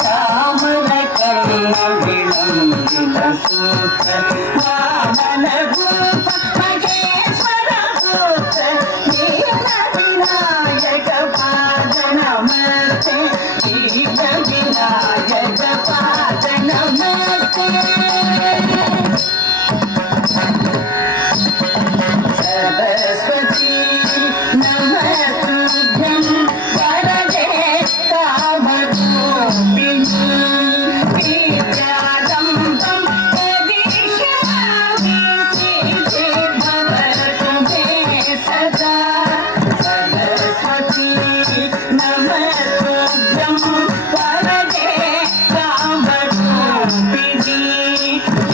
श्यामल कर्ण विलंबित सूत्र वामन रूप महेश्वर भूत दीन विनायक पाद नमस्ते दीन विनायक पाद नमस्ते सरस्वती नमस्तुभ्यं वरदे कामरूपिणी विद्यारम्भं यदिष्यामि सिद्धिर्भवतु मे सदा सरस्वती नमस्तुभ्यं वरदे कामरूपिणी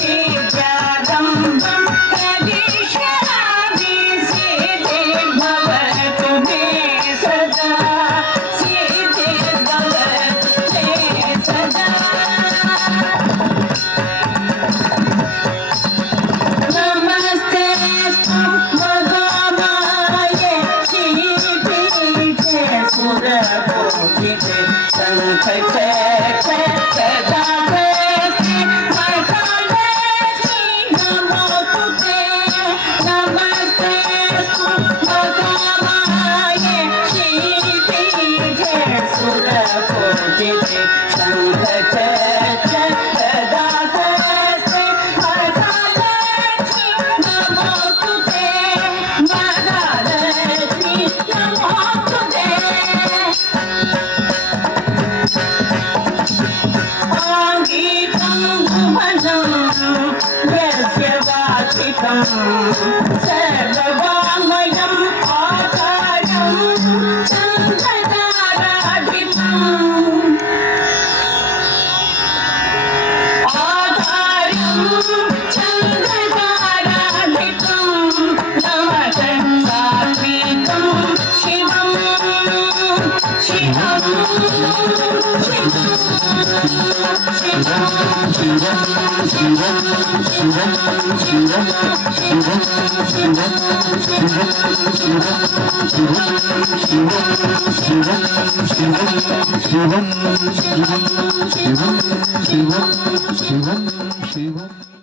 विद्यारम्भं यदिष्यामि सिद्धिर्भवतु मे सदा सिद्धिर्भवतु मे सदा नमस्तेऽस्तु महामाये श्रीपीठे सुरपूजिते शङ्खचक्रे गदाधरे महालक्ष्मी नमोस्तुते नमस्तेऽस्तु महामाये श्रीपीठे सुरपूजिते शङ्खचक्रे गदाधरे महालक्ष्मी नमोस्तुते महालक्ष्मी नमोस्तुते आङ्गीकं भुवनं यस्य वाचिकं सर्ववाङ्मयम् आकारं चन्द्रताराधिपम् आकारं चन्द्रताराधिपं नवचन्द्रात्मिकं शिवं शिवं शिवं